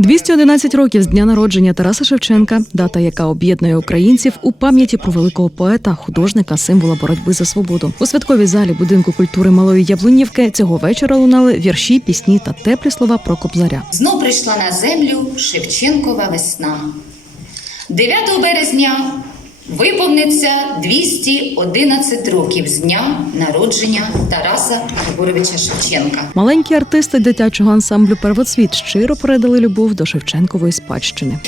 211 років з дня народження Тараса Шевченка, дата, яка об'єднує українців у пам'яті про великого поета, художника, символа боротьби за свободу. У святковій залі будинку культури Малої Яблунівки цього вечора лунали вірші, пісні та теплі слова про Кобзаря. Знов прийшла на землю Шевченкова весна. 9 березня виповниться 211 років з дня народження Тараса Григоровича Шевченка. Маленькі артисти дитячого ансамблю Первоцвіт щиро передали любов до Шевченкової спадщини.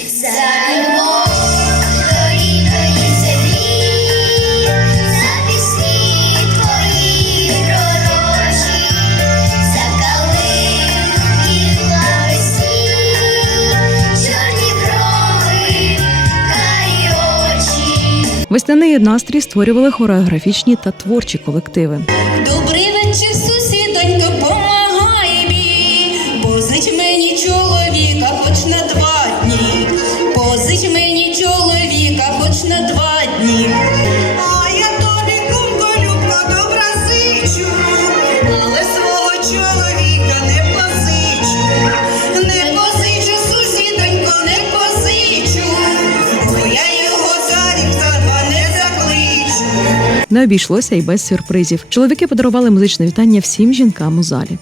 Весняний настрій створювали хореографічні та творчі колективи. Добрий вечір, Не обійшлося і без сюрпризів. Чоловіки подарували музичне вітання всім жінкам у залі.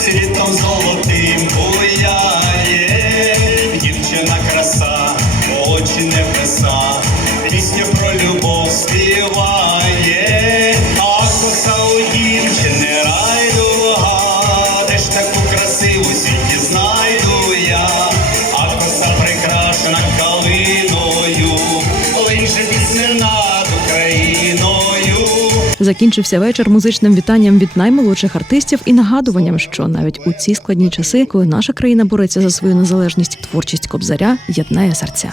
цвітом золотим буяє, дівчина краса, Закінчився вечір музичним вітанням від наймолодших артистів і нагадуванням, що навіть у ці складні часи, коли наша країна бореться за свою незалежність, творчість кобзаря єднає серця.